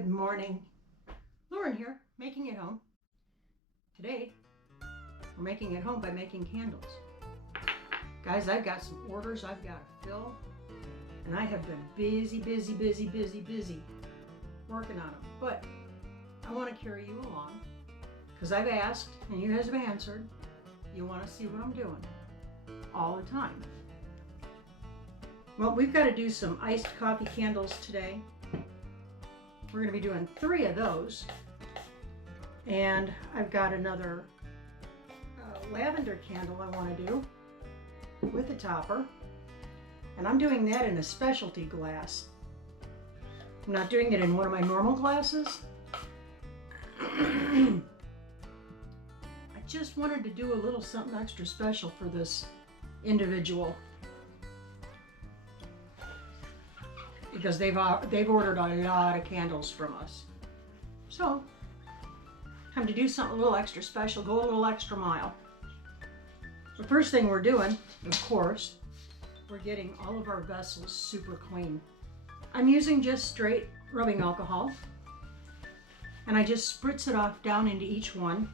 Good morning. Lauren here, making it home. Today, we're making it home by making candles. Guys, I've got some orders I've got to fill, and I have been busy working on them. But I want to carry you along because I've asked and you guys have answered. You want to see what I'm doing all the time. Well, we've got to do some iced coffee candles today. We're going to be doing 3 of those. And I've got another lavender candle I want to do with a topper. And I'm doing that in a specialty glass. I'm not doing it in one of my normal glasses. I just wanted to do a little something extra special for this individual, because they've ordered a lot of candles from us. So, time to do something a little extra special, go a little extra mile. The first thing we're doing, of course, we're getting all of our vessels super clean. I'm using just straight rubbing alcohol, and I just spritz it off down into each one.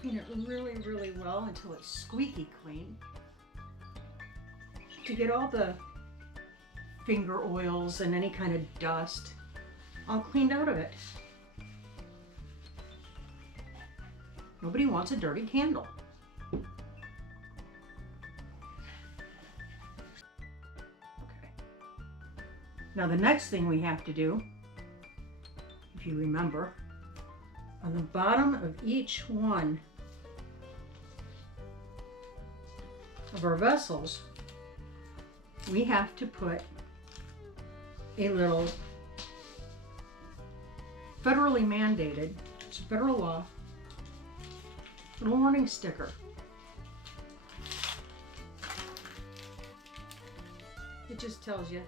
Clean it really well until it's squeaky clean, to get all the finger oils and any kind of dust all cleaned out of it. Nobody wants a dirty candle. Okay. Now the next thing we have to do, if you remember, on the bottom of each one of our vessels, we have to put a little federally mandated, it's a federal law, little warning sticker. It just tells you,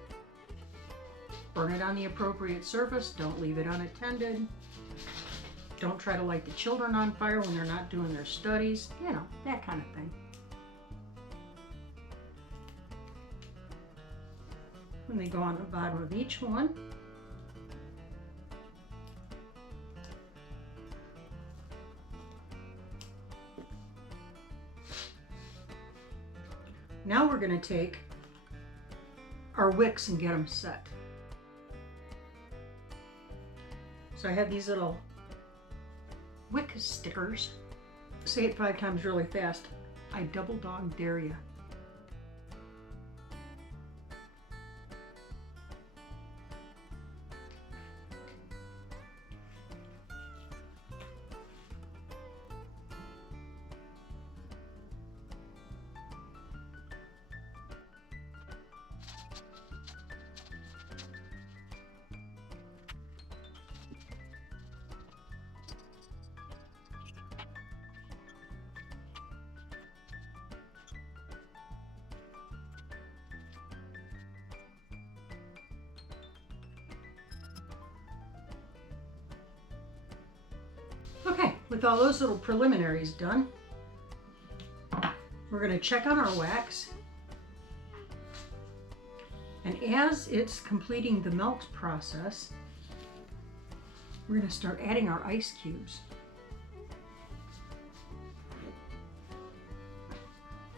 burn it on the appropriate surface, don't leave it unattended, don't try to light the children on fire when they're not doing their studies, you know, that kind of thing. And they go on the bottom of each one. Now we're going to take our wicks and get them set. So I have these little wick stickers. Say it 5 times really fast. I double dog dare you. Okay, with all those little preliminaries done, we're going to check on our wax. And as it's completing the melt process, we're going to start adding our ice cubes.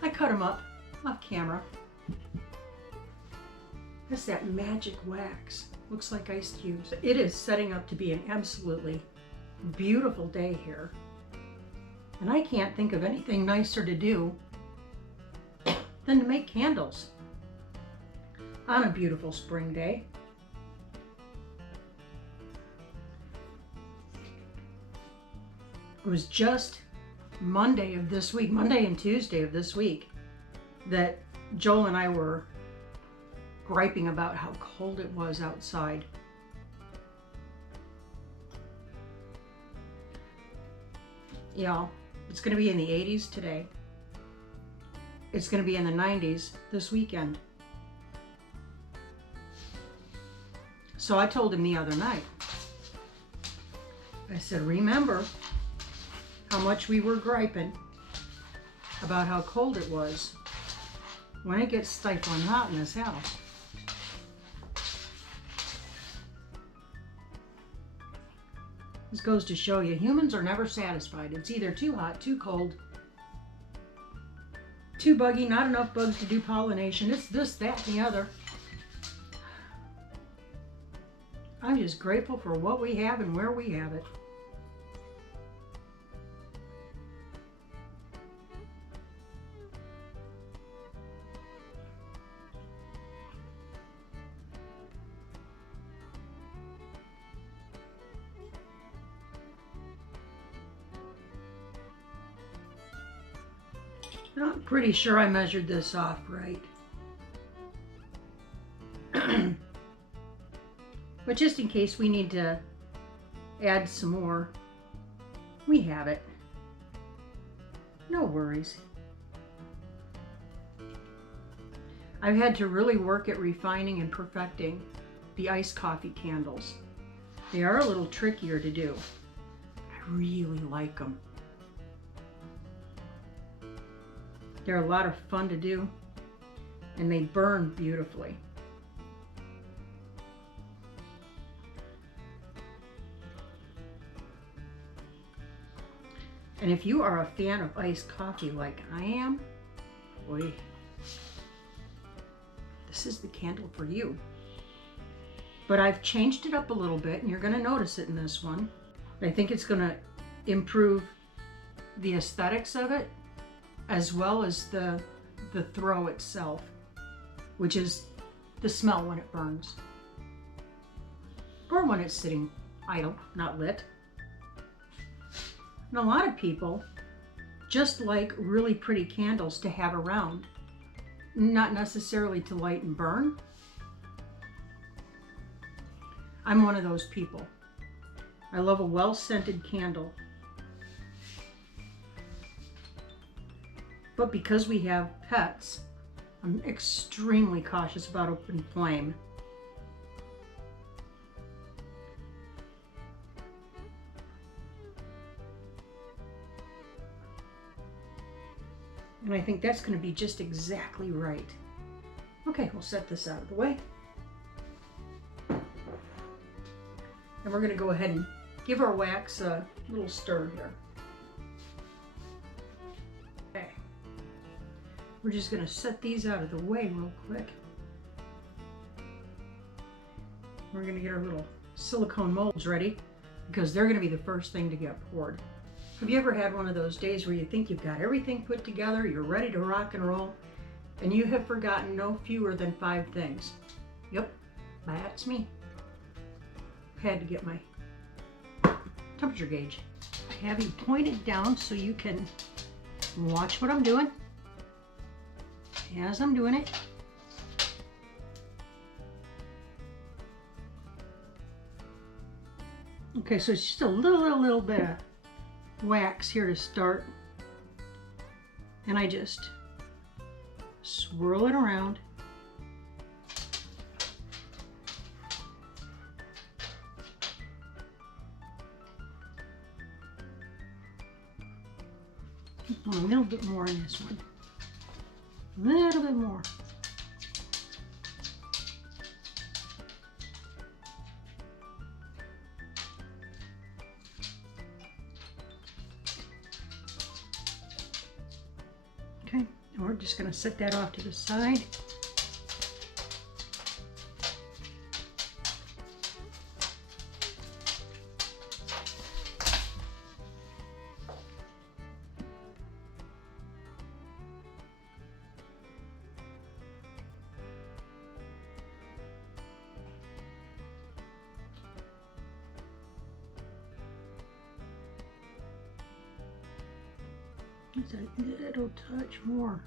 I cut them up off camera. That's that magic wax. Looks like ice cubes. It is setting up to be an absolutely beautiful day here, and I can't think of anything nicer to do than to make candles on a beautiful spring day. It was just Monday of this week, Monday and Tuesday of this week, that Joel and I were griping about how cold it was outside. Yeah, it's going to be in the 80s today. It's going to be in the 90s this weekend. So I told him the other night, I said, remember how much we were griping about how cold it was when it gets stifling hot in this house. This goes to show you, humans are never satisfied. It's either too hot, too cold, too buggy, not enough bugs to do pollination. It's this, that, and the other. I'm just grateful for what we have and where we have it. I'm pretty sure I measured this off right. But just in case we need to add some more, we have it. No worries. I've had to really work at refining and perfecting the iced coffee candles. They are a little trickier to do. I really like them. They're a lot of fun to do, and they burn beautifully. And if you are a fan of iced coffee like I am, boy, this is the candle for you. But I've changed it up a little bit, and you're going to notice it in this one. I think it's going to improve the aesthetics of it, as well as the throw itself, which is the smell when it burns, or when it's sitting idle, not lit. And a lot of people just like really pretty candles to have around, not necessarily to light and burn. I'm one of those people. I love a well-scented candle. But because we have pets, I'm extremely cautious about open flame. And I think that's going to be just exactly right. Okay, we'll set this out of the way. And we're going to go ahead and give our wax a little stir here. Okay. We're just going to set these out of the way real quick. We're going to get our little silicone molds ready, because they're going to be the first thing to get poured. Have you ever had one of those days where you think you've got everything put together, you're ready to rock and roll, and you have forgotten no fewer than 5 things? Yep, that's me. Had to get my temperature gauge. I have you pointed down so you can watch what I'm doing as I'm doing it. Okay, so it's just a little bit of wax here to start, and I just swirl it around. A little bit more in this one, a little bit more. Okay, and we're just going to set that off to the side. Just a little touch more.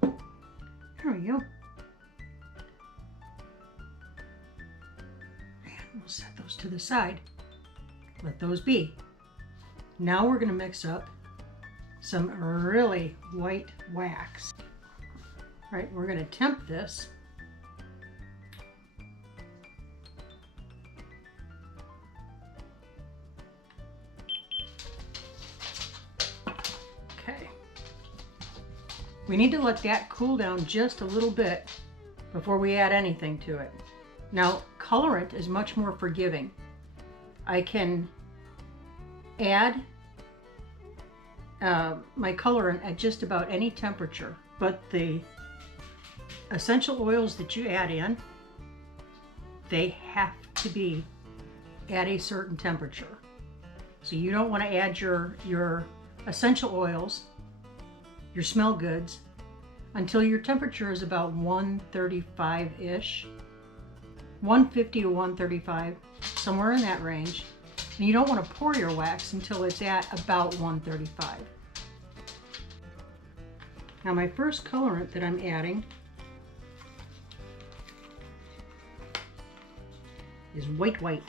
There we go. And we'll set those to the side. Let those be. Now we're going to mix up some really white wax. All right, we're going to temp this. We need to let that cool down just a little bit before we add anything to it. Now, colorant is much more forgiving. I can add my colorant at just about any temperature, but the essential oils that you add in, they have to be at a certain temperature. So you don't want to add your essential oils, your smell goods, until your temperature is about 135-ish, 150 to 135, somewhere in that range. And you don't want to pour your wax until it's at about 135. Now my first colorant that I'm adding is white.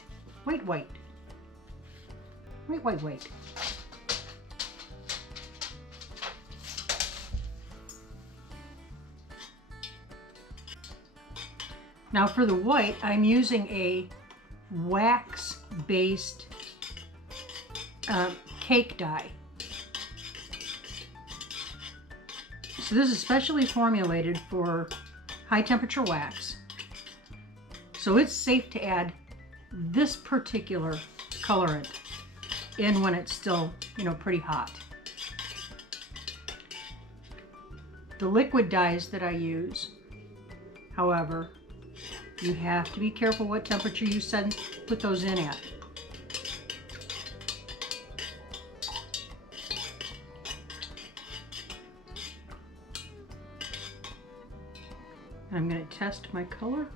Now for the white, I'm using a wax-based cake dye. So this is specially formulated for high temperature wax. So it's safe to add this particular colorant in when it's still, pretty hot. The liquid dyes that I use, however, you have to be careful what temperature you put those in at. I'm going to test my color.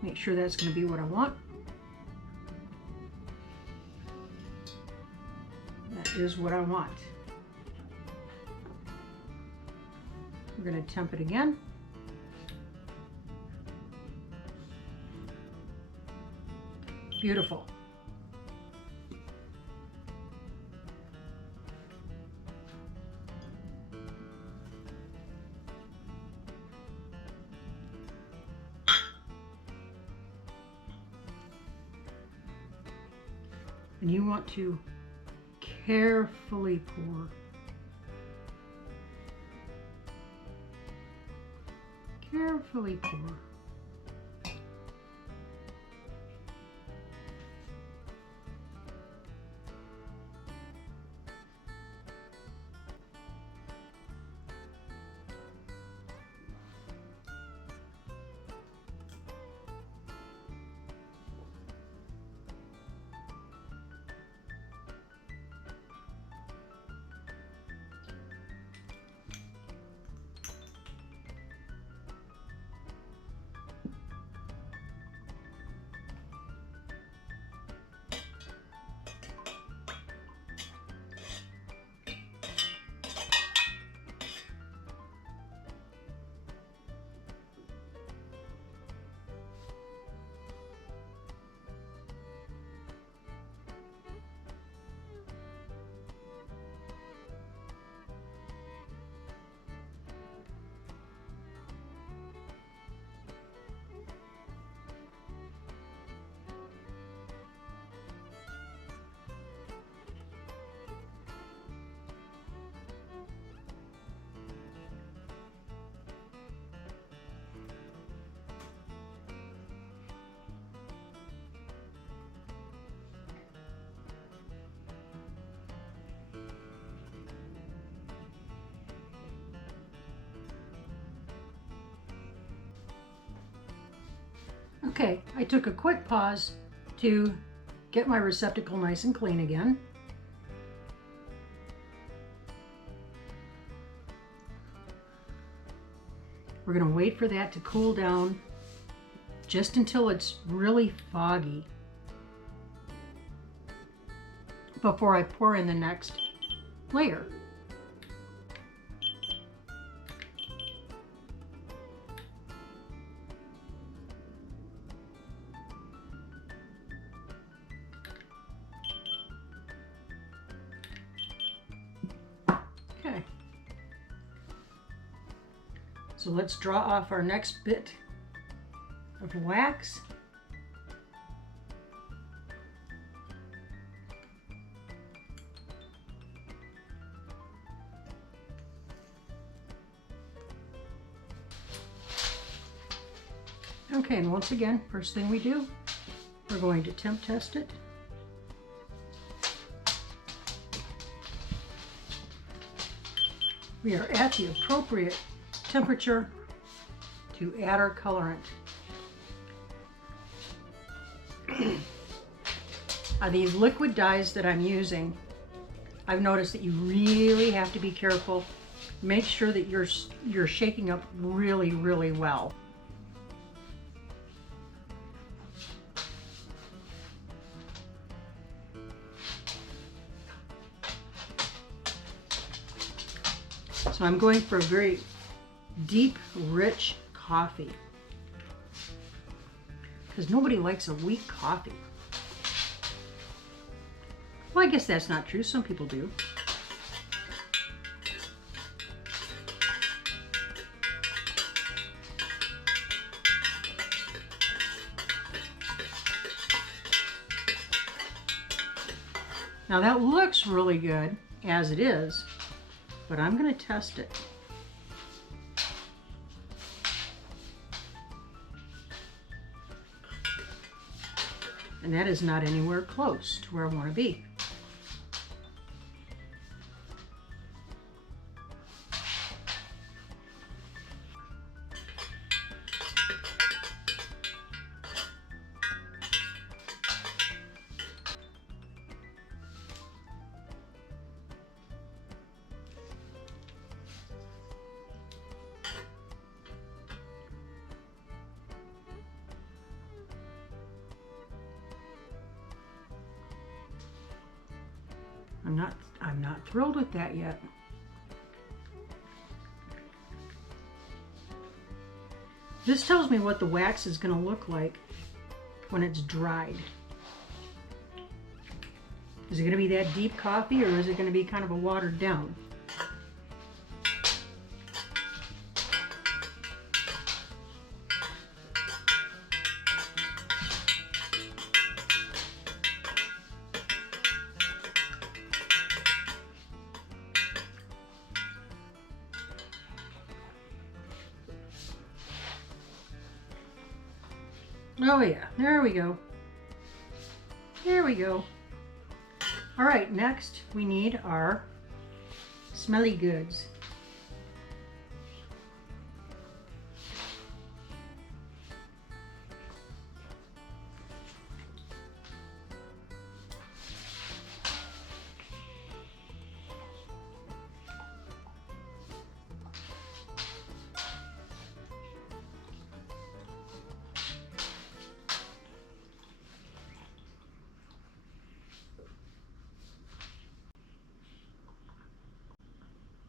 Make sure that's going to be what I want. That is what I want. We're going to temp it again. Beautiful. And you want to carefully pour. Carefully pour. Okay, I took a quick pause to get my receptacle nice and clean again. We're going to wait for that to cool down just until it's really foggy before I pour in the next layer. Okay, so let's draw off our next bit of wax. Okay, and once again, first thing we do, we're going to temp test it. We are at the appropriate temperature to add our colorant. These liquid dyes that I'm using, I've noticed that you really have to be careful. Make sure that you're shaking up really, really well. So I'm going for a very deep, rich coffee, because nobody likes a weak coffee. Well, I guess that's not true. Some people do. Now that looks really good as it is, but I'm going to test it. And that is not anywhere close to where I want to be. I'm not thrilled with that yet. This tells me what the wax is going to look like when it's dried. Is it going to be that deep coffee, or is it going to be kind of a watered down? Oh yeah, there we go. There we go. All right, next we need our smelly goods.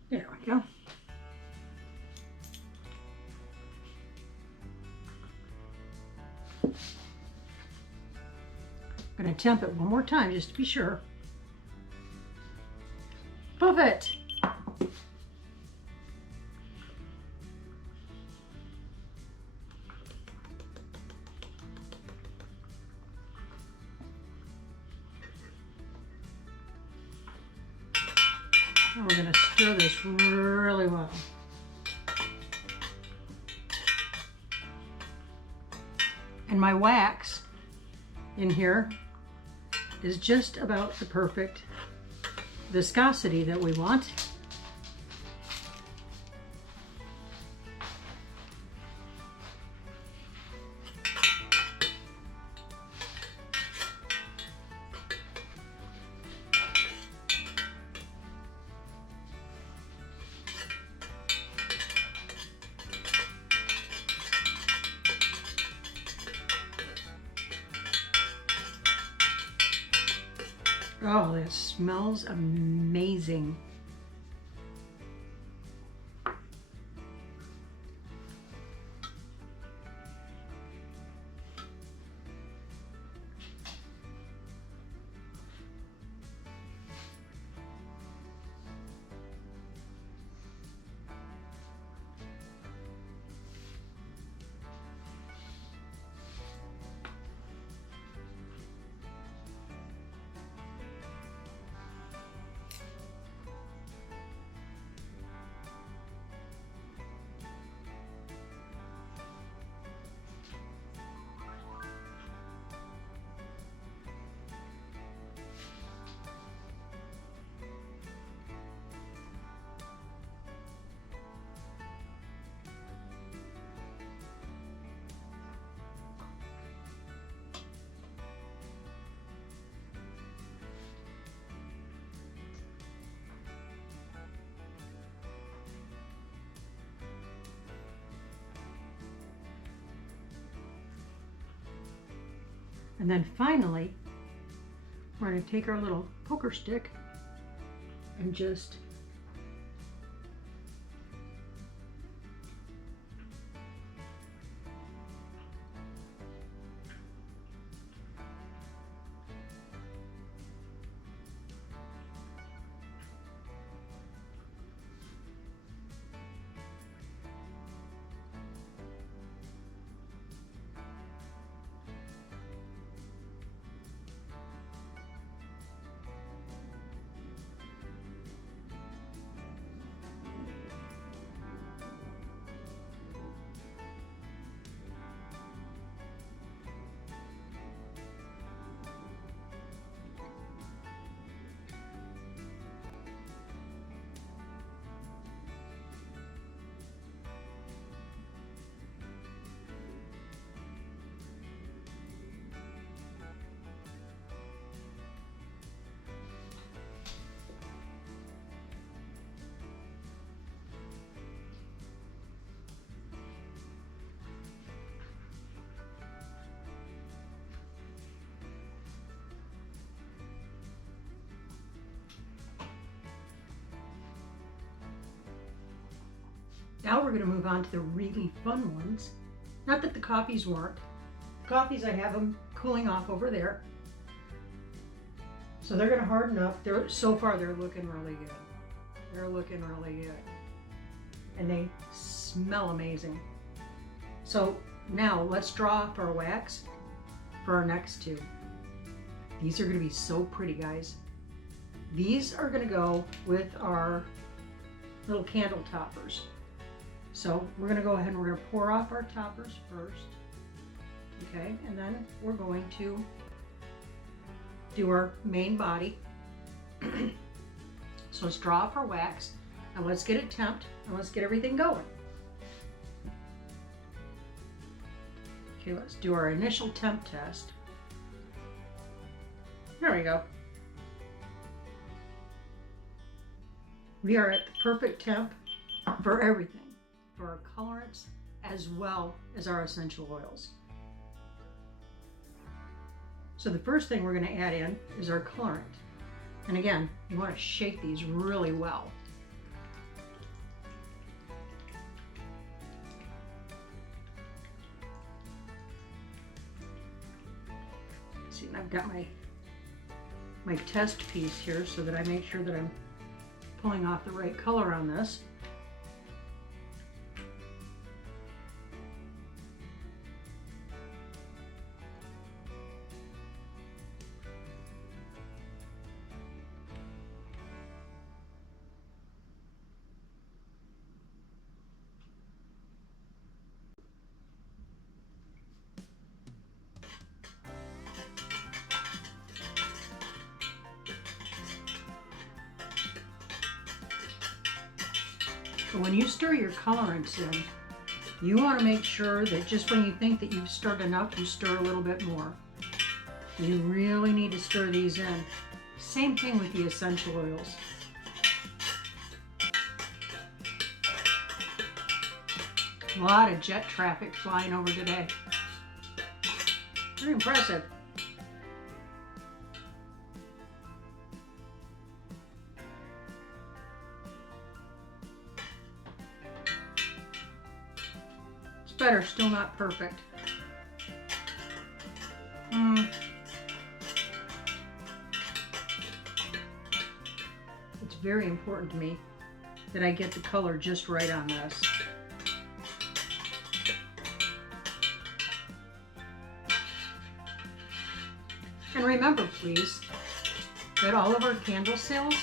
There we go. I'm going to temp it one more time just to be sure. Poof it! And we're going to stir this really well. And my wax in here is just about the perfect viscosity that we want. Oh, that smells amazing. And then finally, we're going to take our little poker stick and just now we're going to move on to the really fun ones. Not that the coffees weren't. The coffees, I have them cooling off over there. So they're going to harden up. So far they're looking really good. They're looking really good. And they smell amazing. So now let's draw off our wax for our next two. These are going to be so pretty, guys. These are going to go with our little candle toppers. So we're going to go ahead and we're going to pour off our toppers first. Okay, and then we're going to do our main body. So let's draw off our wax and let's get it temped and let's get everything going. Okay, let's do our initial temp test. There we go. We are at the perfect temp for everything, for our colorants as well as our essential oils. So the first thing we're going to add in is our colorant. And again, you want to shake these really well. See, and I've got my test piece here so that I make sure that I'm pulling off the right color on this. So when you stir your colorants in, you want to make sure that just when you think that you've stirred enough, you stir a little bit more. You really need to stir these in. Same thing with the essential oils. A lot of jet traffic flying over today. Very impressive. Better, still not perfect. It's very important to me that I get the color just right on this. And remember, please, that all of our candle sales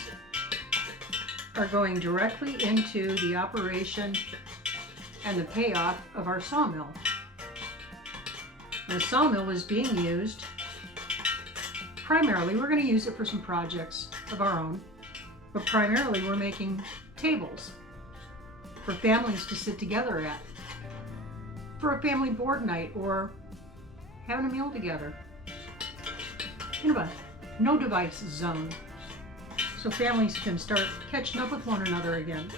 are going directly into the operation and the payoff of our sawmill. The sawmill is being used primarily, we're going to use it for some projects of our own, but primarily we're making tables for families to sit together at, for a family board night or having a meal together. In a no device zone, so families can start catching up with one another again.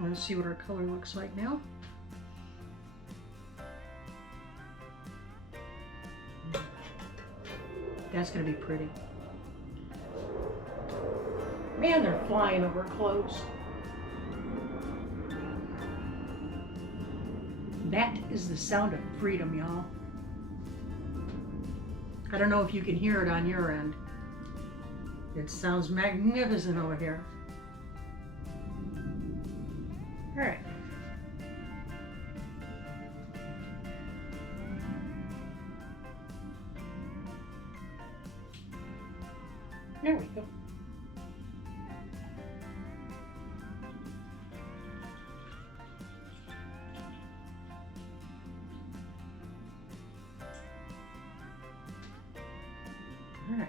I want to see what our color looks like now. That's going to be pretty. Man, they're flying over clothes. That is the sound of freedom, y'all. I don't know if you can hear it on your end. It sounds magnificent over here. All right. There we go. All right.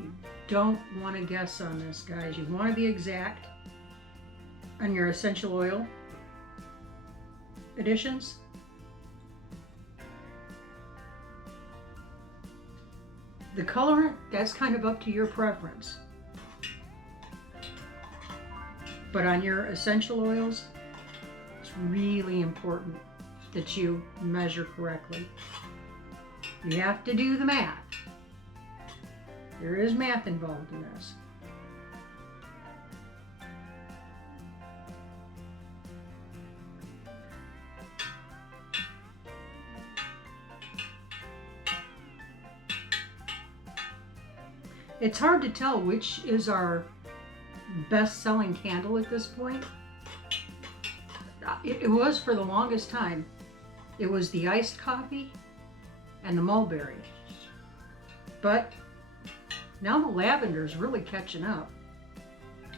You don't want to guess on this, guys. You want to be exact on your essential oil additions. The colorant, that's kind of up to your preference. But on your essential oils, it's really important that you measure correctly. You have to do the math. There is math involved in this. It's hard to tell which is our best-selling candle at this point. It was for the longest time. It was the iced coffee and the mulberry. But now the lavender is really catching up.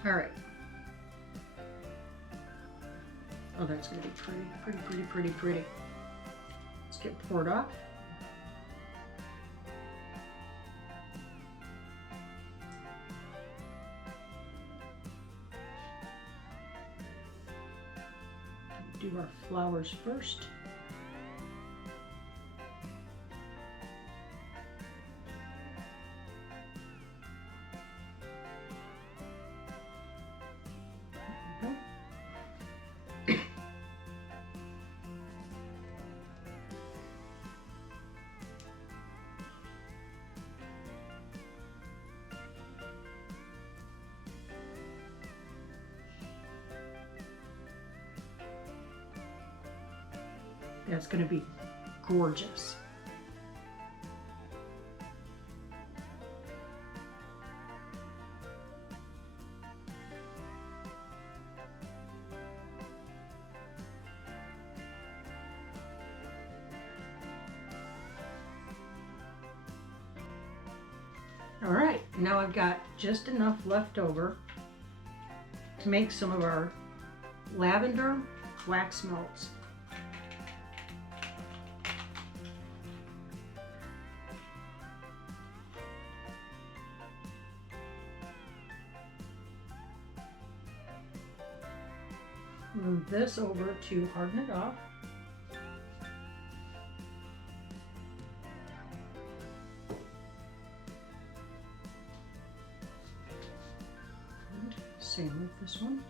All right. Oh, that's going to be pretty, pretty, pretty, pretty, pretty. Let's get poured off. Do our flowers first. That's going to be gorgeous. All right, now I've got just enough left over to make some of our lavender wax melts. Move this over to harden it off. And same with this one.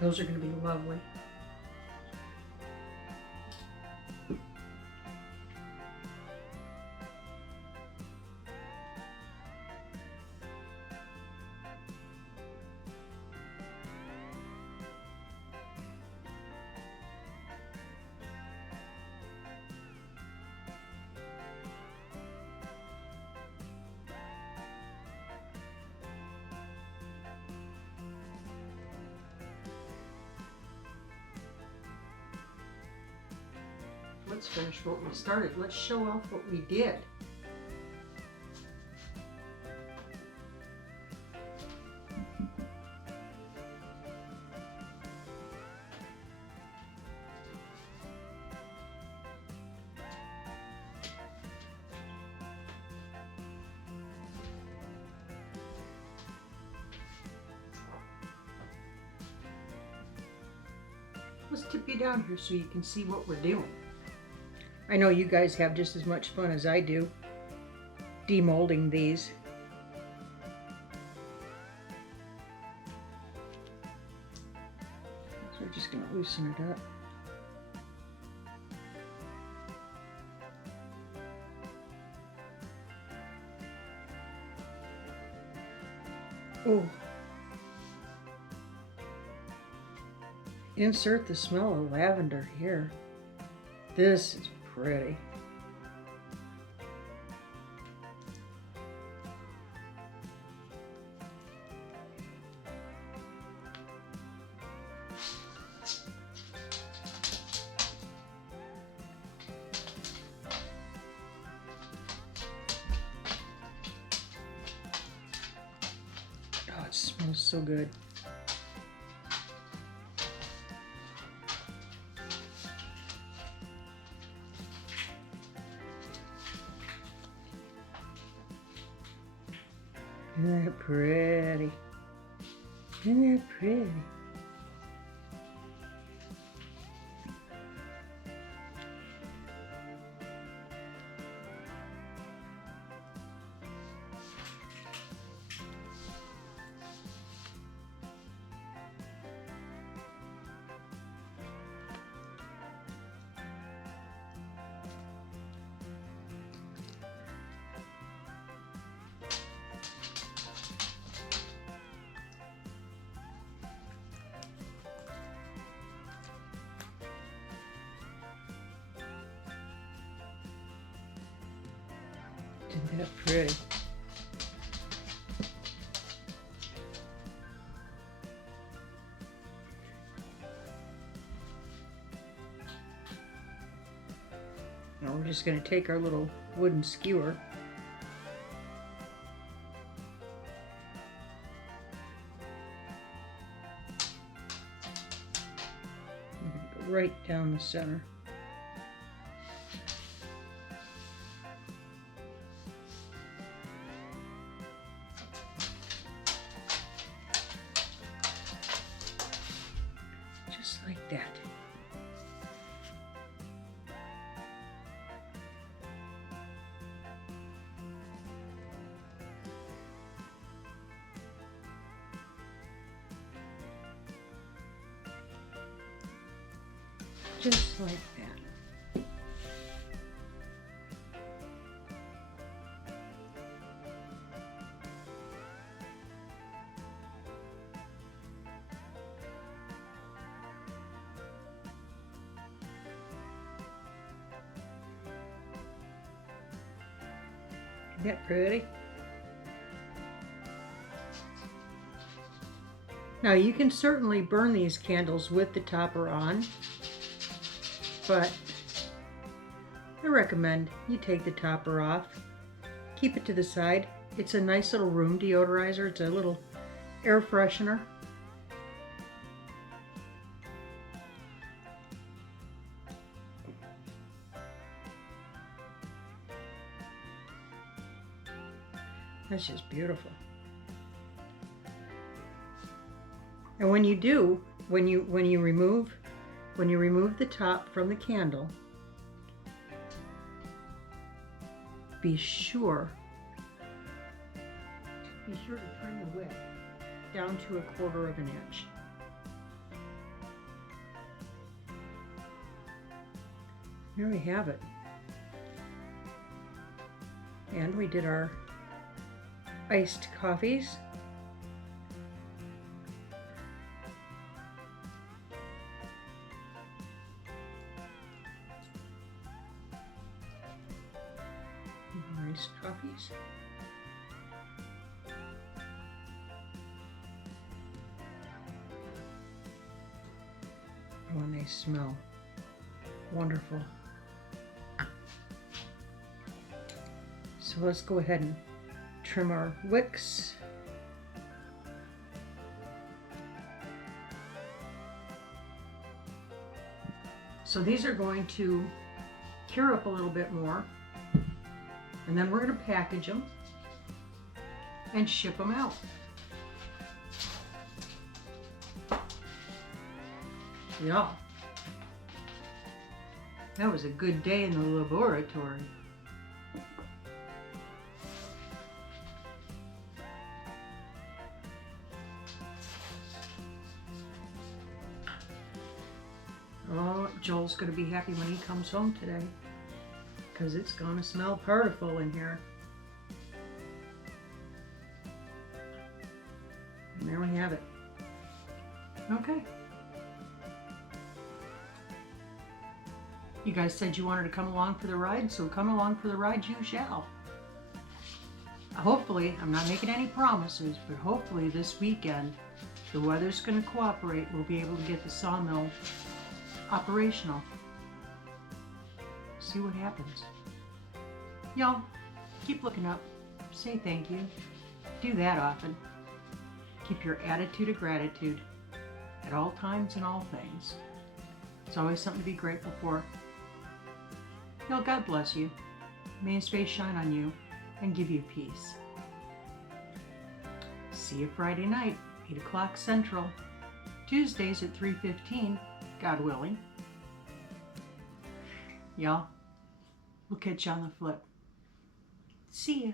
Those are going to be lovely. Let's finish what we started. Let's show off what we did. Let's tip you down here so you can see what we're doing. I know you guys have just as much fun as I do demolding these. So we're just going to loosen it up. Oh. Insert the smell of lavender here. This is pretty. Oh, it smells so good. Isn't that pretty? Isn't that pretty? Isn't that pretty? Now we're just going to take our little wooden skewer . Go right down the center. Just like that. Just like that. Isn't that pretty? Now you can certainly burn these candles with the topper on, but I recommend you take the topper off, keep it to the side. It's a nice little room deodorizer. It's a little air freshener. That's just beautiful. And when you do, when you remove the top from the candle, be sure to trim the wick down to 1/4 of an inch. There we have it. And we did our iced coffees. Iced coffees. Oh, and they smell wonderful. So let's go ahead and trim our wicks. So these are going to cure up a little bit more, and then we're going to package them and ship them out. Yeah, That was a good day in the laboratory. Oh, Joel's going to be happy when he comes home today, because it's going to smell purtiful in here. And there we have it. Okay. You guys said you wanted to come along for the ride, so come along for the ride you shall. Hopefully, I'm not making any promises, but hopefully this weekend, the weather's going to cooperate. We'll be able to get the sawmill operational. See what happens. Y'all, keep looking up. Say thank you. Do that often. Keep your attitude of gratitude at all times and all things. It's always something to be grateful for. Y'all, God bless you. May His face shine on you and give you peace. See you Friday night, 8 o'clock Central. Tuesdays at 3:15, God willing. Y'all, we'll catch you on the flip. See ya.